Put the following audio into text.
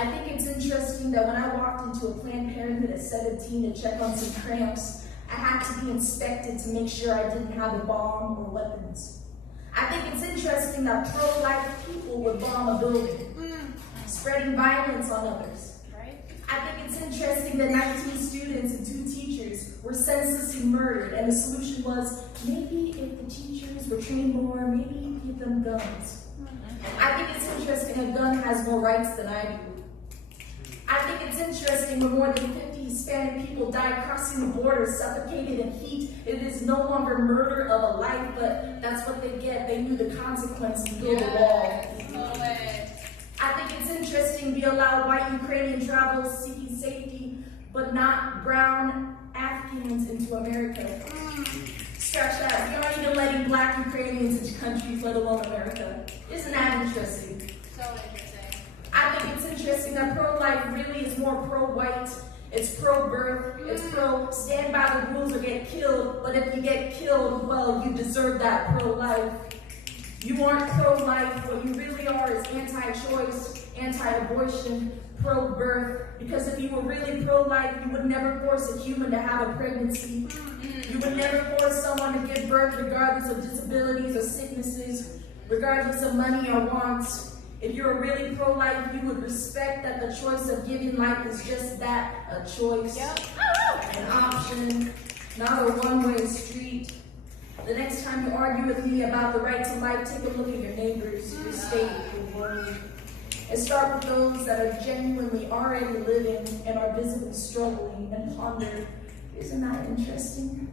I think it's interesting that when I walked into a Planned Parenthood at 17 to check on some cramps, I had to be inspected to make sure I didn't have a bomb or weapons. I think it's interesting that pro-life people would bomb a building, spreading violence on others. I think it's interesting that 19 students and 2 teachers were senselessly murdered, and the solution was, maybe if the teachers were trained more, maybe give them guns. I think it's interesting a gun has more rights than I do. I think it's interesting when more than 50 Hispanic people died crossing the border, suffocated in heat. It is no longer murder of a life, but that's what they get. They knew the consequence and built a wall. I think it's interesting we allow white Ukrainian travelers seeking safety, but not brown Afghans into America. Scratch that. We aren't even letting black Ukrainians into countries, let alone America. Isn't that interesting? So interesting. I think it's interesting that pro-life really is more pro-white. It's pro-birth. It's pro-stand by the rules or get killed. But if you get killed, well, you deserve that pro-life. You aren't pro-life. What you really are is anti-choice, anti-abortion, pro-birth. Because if you were really pro-life, you would never force a human to have a pregnancy. You would never force someone to give birth regardless of disabilities or sicknesses, regardless of money or wants. If you're really pro-life, you would respect that the choice of giving life is just that, a choice, an option, not a one-way street. The next time you argue with me about the right to life, take a look at your neighbors, your state, your world. And start with those that are genuinely already living and are visibly struggling, and ponder, isn't that interesting?